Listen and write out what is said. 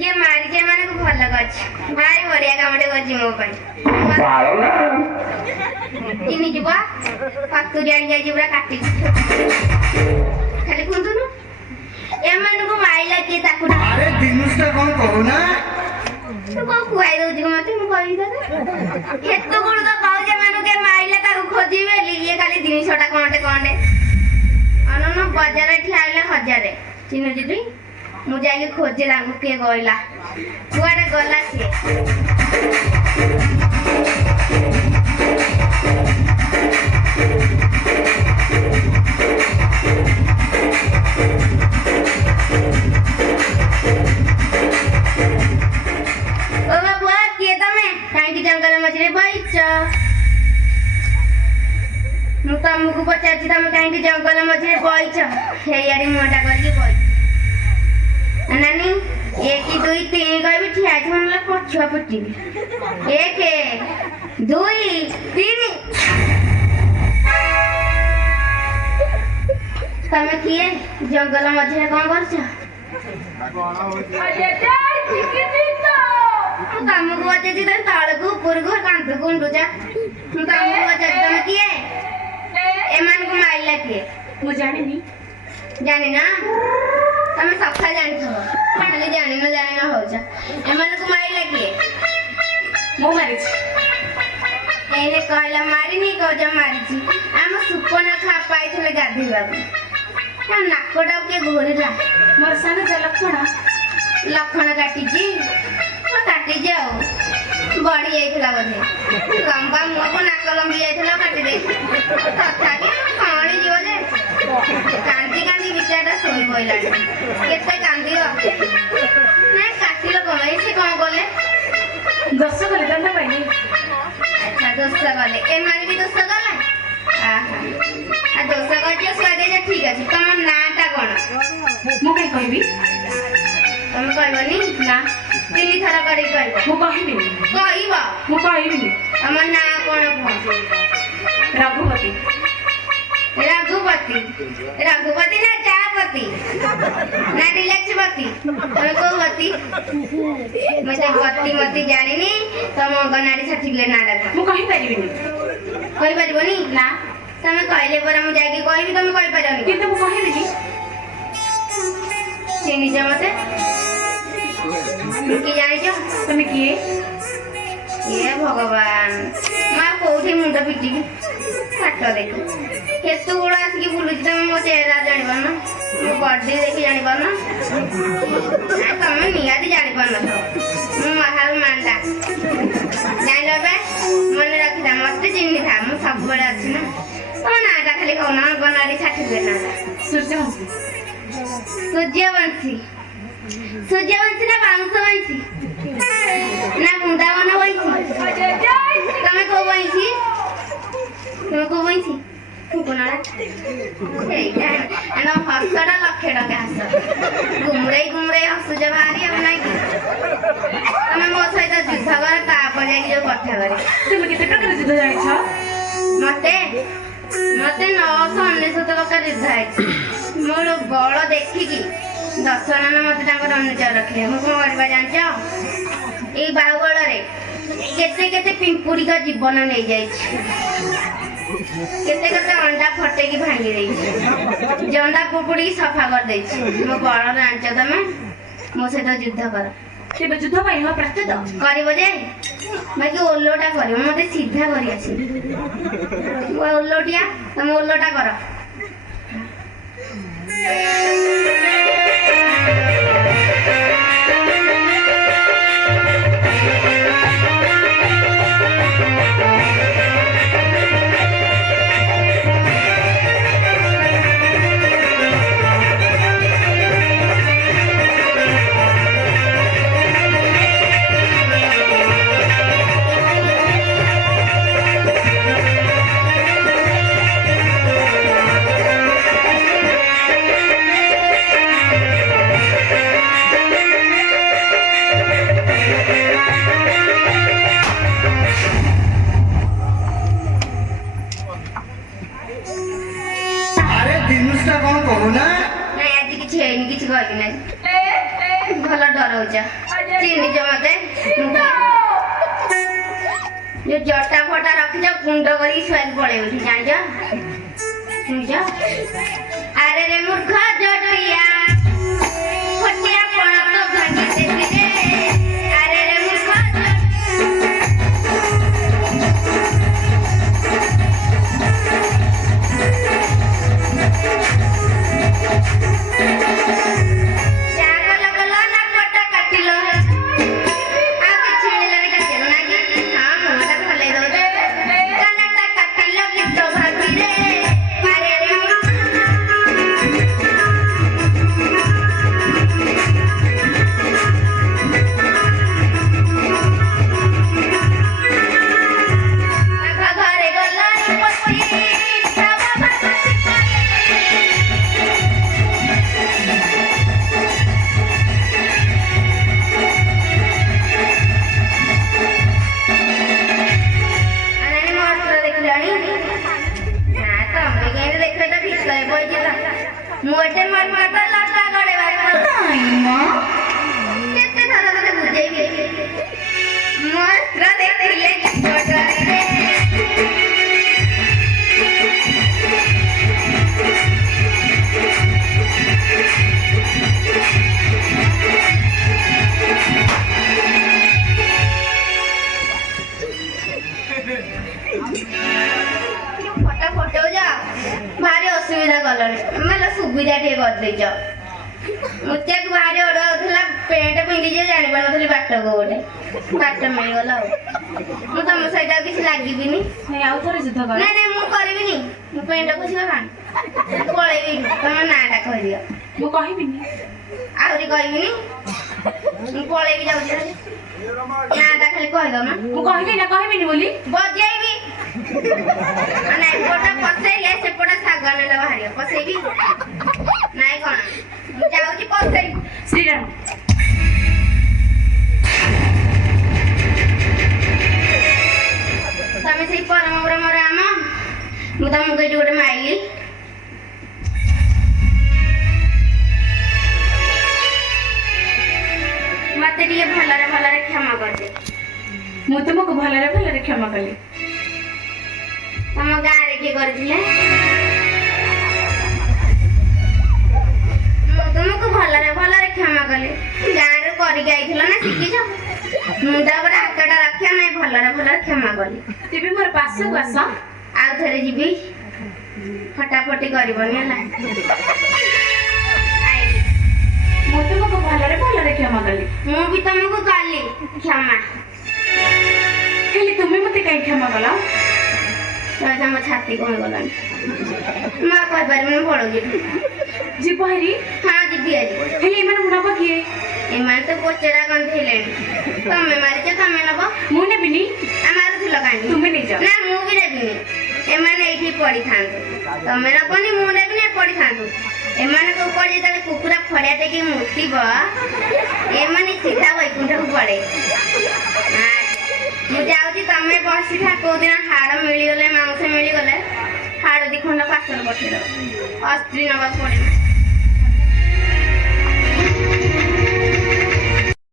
ଯେ ମାରିଛେ ଏମାନଙ୍କୁ ଭଲ କରିଛି ଭାରି ବଢିଆ କାମଟେ କରିଛି ମୋ ପାଇଁ ଚିନି ଯିବ କତୁରି ଆଣି ଯାଇଛି ପୁରା କାଟିକି ଖାଲି କୁହନ୍ତୁନୁ ଏମାନଙ୍କୁ ମାଇଲା କିଏ ତାକୁ ଆରେ ଜିନିଷଟା କଣ କହୁନା ତୁ କଣ ଖୁଆଇ ଦଉଛି ମତେ ମୁଁ କହିବି ତତେ ଏତେ ଗୁଣ ତ କହୁଛି ଏମାନଙ୍କୁ କିଏ ମାଇଲା ତାକୁ ଖୋଜିବେ ଇଏ ଖାଲି ଜିନିଷଟା କଣଟେ ଅନନ ବଜାର ଠିଆ ହେଲେ 1000 ଚିହ୍ନୁଛି ତୁଇ ମୁଁ ଯାଇକି ଖୋଜି ତାଙ୍କୁ କିଏ କହିଲା କୁଆଡେ ଗଲା ସିଏ ओ बाबुआ किए तमे काईकी जंगल मझे बइच ମୁଁ ତମକୁ ପଚାରୁଛି ତମେ କାହିଁକି ଜଙ୍ଗଲ ମଝିରେ ବଇଛ ହେଇଆଡେ ମୁହଁଟା କରିକି ବଇଛ ନାନୀ 1 2 3 କହିବି ଠିଆ ହେଇଛି ନହେଲେ ପଛୁଆ ଫୁଟିବି 1 2 3 ତମେ କିଏ ଜଙ୍ଗଲ ମଝିରେ କଣ କରୁଛ ମୁଁ ତମକୁ ପଚାରୁଛି ତମେ ତଳକୁ ଉପରକୁ କାନ୍ଥକୁ ଉଣ୍ଡୁଛ ମୁଁ ତମକୁ ପଚାରୁଛି ତମେ କିଏ ଏମାନଙ୍କୁ ମାଇଲା କିଏ ମୁଁ ଜାଣିନି ଜାଣିନା ତମେ ସଫା ଜାଣିଥିବ ଖାଲି ଜାଣିନ ହଉଛ ଏମାନଙ୍କୁ ମାଇଲା କିଏ ମୁଁ ମାରିଛି ଏଇନେ କହିଲା ମାରିନି କହୁଛ ମାରିଛି ଆମ ସୁପର୍ଣ୍ଣଖା ପାଇଥିଲେ ଗାଧେଇବାକୁ ତା ନାକଟାକୁ କିଏ ଘୋରିଲା ମୋର ସାନ ଲକ୍ଷଣ କାଟିଛି କାଟିଛି ଆଉ ବଢି ଯାଇଥିଲା ବୋଧେ ଲମ୍ବା ମୁହଁକୁ ନାକ ଲମ୍ବି ଯାଇଥିଲା କାଟି ଦେଇଛି ତଥାପି କଣ ଯିବ ଯେ କାନ୍ଦି କାନ୍ଦି ବିଚାରଟା ଶୋଇ ପଇଲାଣି କେତେ କାନ୍ଦିବ ନାଇଁ କାଟିଲ କଣ ସେ କଣ କଲେ ଦୋଷ କଲେ ଦଣ୍ଡ ପାଇନି ଆଚ୍ଛା ଦୋଷ କଲେ ଏମାନେ ବି ଦୋଷ କଲେ ଦୋଷ କରିଛ ସୁଆଦେଇଛ ଠିକ ଅଛି ତମ ନାଁଟା କଣ ମୁଁ କାଇଁ କହିବି ତମେ କହିବନି ନା 3 ଥର କରିକି କହିବ ମୁଁ କହିବିନି କହିବ ମୁଁ କହିବିନି ତମ ନାଁ କଣ କୁହ ରଘୁପତି ରଘୁପତି ନା ଚାପତି ନା ରିଲାକ୍ସପତି ତମେ କୋଉ ପତି ମତେ ପତି ମତି ଜାଣିନି ତମ ଅଙ୍ଗନାରୀ ସାର୍ଟିଫିକେଟ ନା ଡାକ ମୁଁ କହିପାରିବିନି କହିପାରିବନି ନା ତମେ କହିଲେ ପରା ମୁଁ ଯାଇକି କହିବି ତମେ କହିପାରିବନି କିନ୍ତୁ ମୁଁ କହିବିନି ଚିହ୍ନିଛ ମତେ କି ଜାଣିଛ ତମେ କିଏ ଏ ଭଗବାନ ମା କୋଉଠି ମୁଣ୍ଡ ପିଟିବି କାଟ ଦେଖି କେତେ ଗୁଡ ଆସିକି ବୁଲୁଛି ତମେ ମୋ ଚେହେରା ଜାଣିପାରୁନ ମୋ ବଡି ଦେଖି ଜାଣିପାରୁନ ତମେ ନିହାତି ଜାଣିପାରୁନଥିବ ମୁଁ ମହାଲ ମାଣ୍ଡା ଜାଣିଲ ଏବେ ମନେ ରଖିଥା ମତେ ଚିହ୍ନିଥା ମୁଁ ସବୁବେଳେ ଅଛି ନା ତମ ନାଁଟା ଖାଲି କହୁନ ଅଙ୍ଗନବାଡି ସାର୍ଟିଫିକେଟ ନାଁଟା ସୂର୍ଯ୍ୟବଂଶୀ ସୂର୍ଯ୍ୟବଂଶୀ ନା ବାଉଁଶ ବଂଶୀ ନା ବୃନ୍ଦାବନ ବଂଶୀ ତମେ କୋଉ ବଂଶୀ ସେଇଟା ହସଟା 1,00,000 ଟଙ୍କା ହସ ଗୁମରେଇ ହସୁଛ ଭାରି ଆଉ ନାଇଁ କି ତମେ ମୋ ସହିତ ଯୁଦ୍ଧ କର ତାପରେ ଯାଇକି ଯୋଉ କଥା କରେ তুমি କେତେ ପ୍ରକାର ଯୁଦ୍ଧ ଜାଣିଛ ମତେ 999 ପ୍ରକାର ଯୁଦ୍ଧ ହେଇଛି ମୋର ବଳ ଦେଖିକି ଦଶଜଣ ମତେ ତାଙ୍କର ଅନୁଚର ରଖିଲେ ମୁଁ କଣ କରିବା ଜାଣିଛ ଏଇ ବାହୁବଳରେ କେତେ ପିମ୍ପୁଡ଼ିଙ୍କ ଜୀବନ ନେଇଯାଇଛି କେତେ ଅଣ୍ଡା ଫଟେଇକି ଭାଙ୍ଗି ଦେଇଛି ଜଣ୍ଡା ପୁପୁଡ଼ିକି ସଫା କରିଦେଇଛି ମୋ ବଳ ଜାଣିଛ ତମେ ମୋ ସହିତ ଯୁଦ୍ଧ କର ତେବେ ଯୁଦ୍ଧ ପାଇଁ ହଁ ପ୍ରସ୍ତୁତ କରିବ ଯେ ବାକି ଓଲଟା କରିବ ମତେ ସିଧା କରି ଆସିବ ଓଲଟିଆ ତମେ ଓଲଟା କର କହୁନା ନାଇଁ ଆଜି କିଛି ହେଇନି କିଛି କହିବି ନାହିଁ ଭଲ ଡରଉଛ ଚିହ୍ନିଛ ମତେ ଯୋଉ ଜଟା ଫଟା ରଖିଛ ଗୁଣ୍ଡ କରିକି ଶୁଆକି ପଳେଇବ ଜାଣିଛ ଶୁଣିଛ ଆରେ ରେ ମୂର୍ଖ ଜଟିଆ ଫଟିଆ ପଣ ତ ଭାଙ୍ଗି ଦେବି ରେ ଆରେ ରେ ମୂର୍ଖ मोटे मन माता लता गड़े केते थर तते बुझेबी मस्त्र देखिले छोटा रे फटा फटो जा भारी असुविधा कलनी मतलब सुविधा टे कर देछ मुते भारी ओड होथला पेंट पिंडी जे जानि पानथली बाट को गोटे बाट मिल गला मु तम सहित किछ लागिबिनी नहीं आउ थोड़े युद्ध कर नहीं नहीं मु करबिनी मु पेंट को छिला कान पळेबी तम नाडा कहि दियो मु कहिबिनी आउरी कहिबिनी मु पळेबी जाउ छी नाडा खाली कहि दो ना मु कहिली ना कहिबिनी बोली बजेबी अने एपटा पसेले सेपटा सागने ला बाहरियो पसेबी नाइ कोन मु जाउ छी पसेई श्रीराम तमे सेई परम ब्रह्म राम मु तमु कहि गोटे माइली मते टिके भलरे क्षमा कर दे मु तुमको भलरे क्षमा कली तम गाँ रे के करथिले मु तुमको भलरे क्षमा कली गाँ रे करि गाइथिल ना शिखिछ मुंडा पर हातटा रखिया नै भलरे क्षमा कली तेबे मोर पास आस आउ थरे जीबी फटाफटी करबनी हला मु तुमको भलरे क्षमा कली मु भी तुमको काली क्षमा हेले तुमे मते काई क्षमा कला राजा म छाती कोन गलानी मा कहि परबे पड़ो जी जी बहरी हां जीबी आज हेले मन मुना बकिए ए माने तो कोचरा गंथिले तमे मारिछ तमे नबो मु नेबिनी आमार थिल कानी तुमे नै जाओ ना मु भी नेबिनी ए माने एठी पड़ी थांतो तमे नबनी मु नेबिनी पड़ी थांतो ए माने को पड़ी तले कुकुरा फड़िया टेकी मुतिबो ए माने सीधा वैकुंठ को पड़े मु जाउची तमे बसी था को दिन हाड़ मिली गले मांस मिली गले हाड़ दी खंड पासल पठे दो अस्त्री नबा पड़े